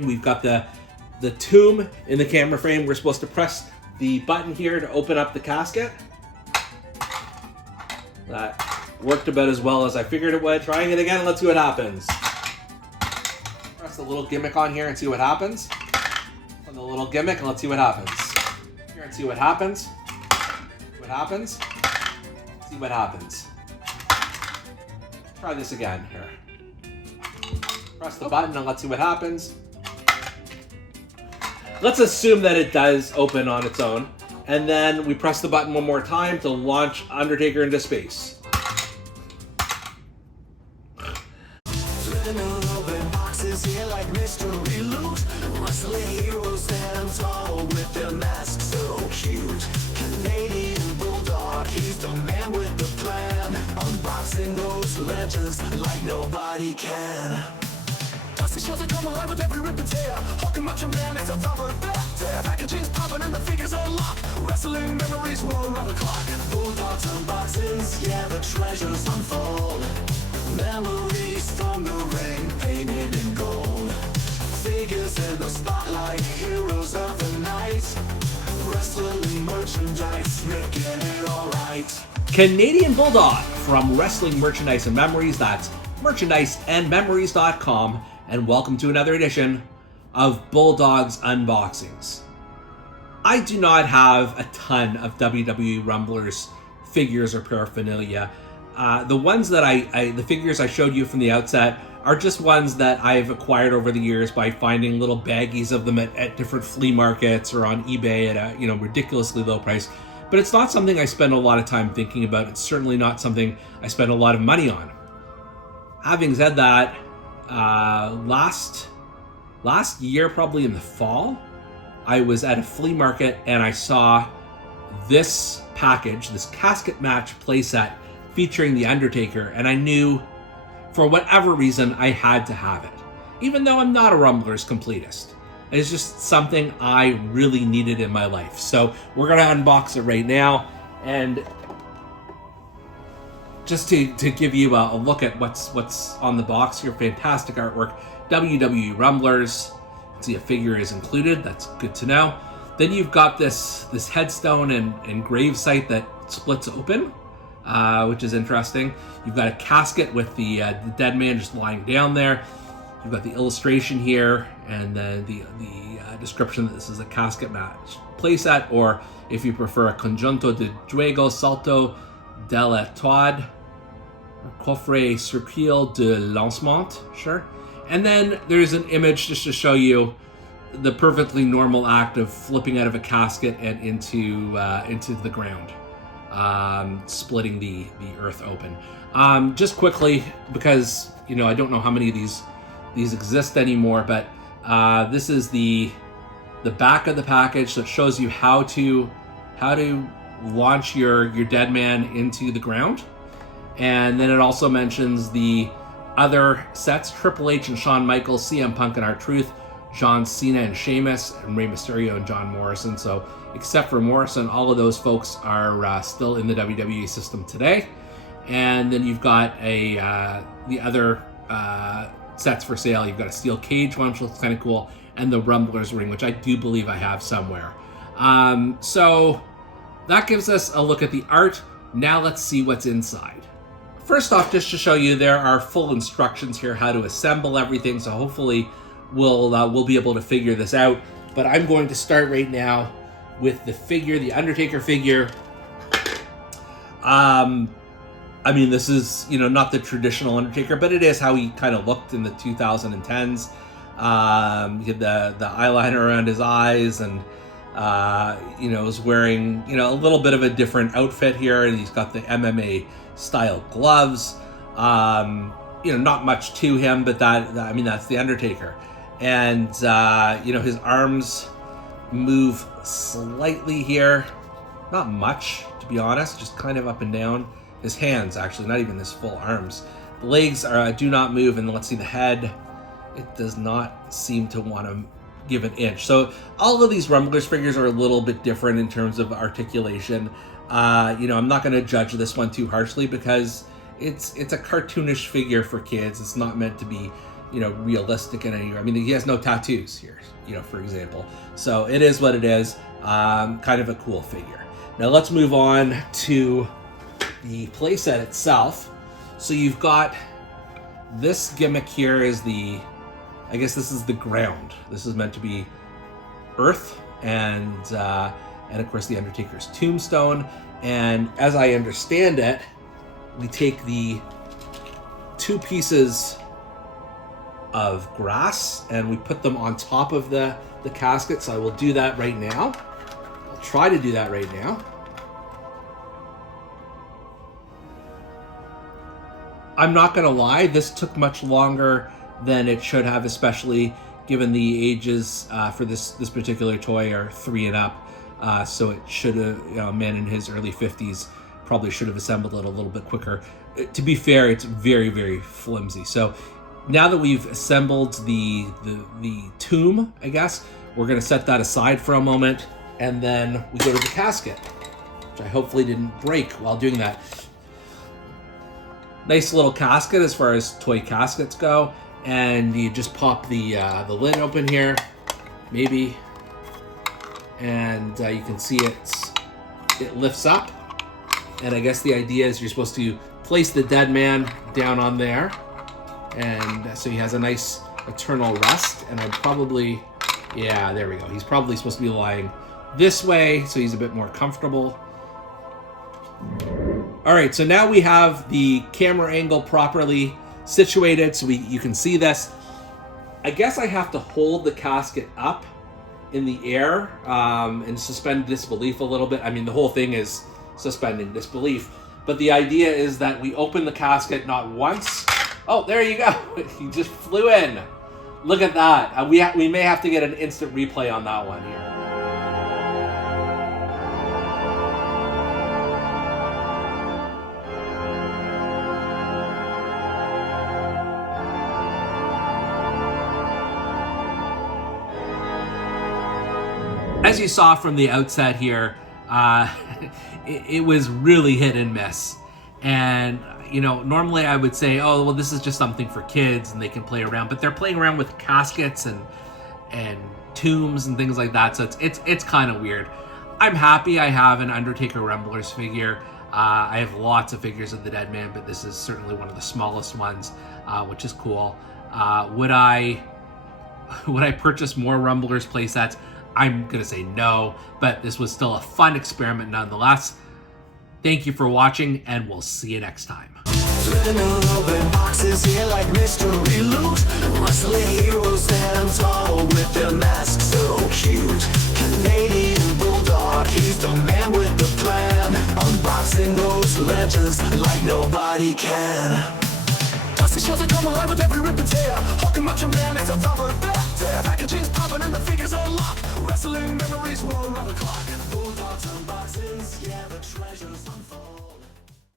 We've got the tomb in the camera frame. We're supposed to press the button here to open up the casket. That worked about as well as I figured it would. Trying it again, let's see what happens. Press the little gimmick on here and see what happens. On the little gimmick, and let's see what happens. Here and see what happens. What happens? See what happens. Try this again here. Press the button and let's see what happens. Let's assume that it does open on its own. And then we press the button one more time to launch Undertaker into space. Wrestling heroes stand tall with their masks so cute. Canadian Bulldog, he's the man with the plan. Unboxing those legends like nobody can. Dusty shows that come alive with every rip and tear. Hawking Macho Man is a thumper back there. Packaging's popping and the figures are locked. Wrestling memories roll around the clock. Bulldogs unboxings, yeah, the treasures unfold. Memories from the ring, painted in gold. Figures in the spotlight, heroes of the night. Wrestling merchandise, making it alright. Canadian Bulldog from Wrestling Merchandise and Memories. That's merchandiseandmemories.com. And welcome to another edition of Bulldog's Unboxings. I do not have a ton of WWE Rumblers figures or paraphernalia. The ones that the figures I showed you from the outset are just ones that I've acquired over the years by finding little baggies of them at different flea markets or on eBay at a ridiculously low price. But it's not something I spend a lot of time thinking about. It's certainly not something I spend a lot of money on. Having said that, last year, probably in the fall, I was at a flea market and I saw this package, this casket match playset featuring The Undertaker, and I knew for whatever reason I had to have it. Even though I'm not a Rumblers completist. It's just something I really needed in my life. So we're gonna unbox it right now, and just to give you a look at what's on the box here. Fantastic artwork. WWE Rumblers. See, a figure is included. That's good to know. Then you've got this headstone and grave site that splits open, which is interesting. You've got a casket with the dead man just lying down there. You've got the illustration here, and then the description that this is a casket match playset, or if you prefer, a conjunto de juego salto della toad, or coffre circuit de lancement, sure. And then there's an image just to show you the perfectly normal act of flipping out of a casket and into the ground, splitting the earth open. Just quickly, because I don't know how many of these exist anymore, but this is the back of the package that shows you how to launch your dead man into the ground. And then it also mentions the other sets: Triple H and Shawn Michaels, CM Punk and R-Truth, John Cena and Sheamus, and Rey Mysterio and John Morrison. So except for Morrison, all of those folks are still in the WWE system today. And then you've got the other sets for sale. You've got a steel cage one, which looks kind of cool, and the Rumblers ring, which I do believe I have somewhere. So that gives us a look at the art. Now let's see what's inside. First off, just to show you, there are full instructions here how to assemble everything, so hopefully we'll be able to figure this out. But I'm going to start right now with the figure, the Undertaker figure. I mean, this is, not the traditional Undertaker, but it is how he kind of looked in the 2010s. He had the eyeliner around his eyes, and was wearing, a little bit of a different outfit here, and he's got the MMA style gloves. Not much to him, but that's the Undertaker. And, his arms move slightly here. Not much, to be honest, just kind of up and down. His hands, actually, not even his full arms. The legs do not move, and let's see the head. It does not seem to want to give an inch. So all of these Rumblers figures are a little bit different in terms of articulation. I'm not going to judge this one too harshly because it's a cartoonish figure for kids. It's not meant to be, you know, realistic in any. I mean, he has no tattoos here, you know, for example. So it is what it is. Kind of a cool figure. Now let's move on to the playset itself. So you've got this gimmick here is the, I guess this is the ground. This is meant to be Earth, and of course the Undertaker's tombstone. And as I understand it, we take the 2 pieces of grass and we put them on top of the casket. So I will do that right now. I'll try to do that right now. I'm not gonna lie, this took much longer than it should have, especially given the ages for this particular toy are 3 and up. So it should have, you know, a man in his early 50s probably should have assembled it a little bit quicker. To be fair, it's very, very flimsy. So now that we've assembled the tomb, I guess, we're gonna set that aside for a moment, and then we go to the casket, which I hopefully didn't break while doing that. Nice little casket as far as toy caskets go, and you just pop the lid open here, maybe, and you can see it lifts up. And I guess the idea is you're supposed to place the dead man down on there, and so he has a nice eternal rest. And I'm probably, yeah, there we go. He's probably supposed to be lying this way, so he's a bit more comfortable. All right, so now we have the camera angle properly situated, so you can see this. I guess I have to hold the casket up in the air and suspend disbelief a little bit. I mean, the whole thing is suspending disbelief, but the idea is that we open the casket not once. Oh, there you go. He just flew in. Look at that. We may have to get an instant replay on that one here. As you saw from the outset here, it was really hit and miss. And, you know, normally I would say, oh, well, this is just something for kids and they can play around. But they're playing around with caskets and tombs and things like that. So it's kind of weird. I'm happy I have an Undertaker Rumblers figure. I have lots of figures of the dead man, but this is certainly one of the smallest ones, which is cool. Would I purchase more Rumblers playsets? I'm gonna say no, but this was still a fun experiment nonetheless. Thank you for watching, and we'll see you next time. Boxes here like mystery loot. Wrestling heroes stand tall with their masks so cute. Canadian Bulldog, he's the man with the plan. Unboxing those legends like nobody can. Dusty shows that come alive with every rip and tear. Hawking Macho Man is a thumper back there. Packaging's popping and the figures are locked. Wrestling memories will run the clock. Bulldogs unboxes, yeah, the treasures unfold.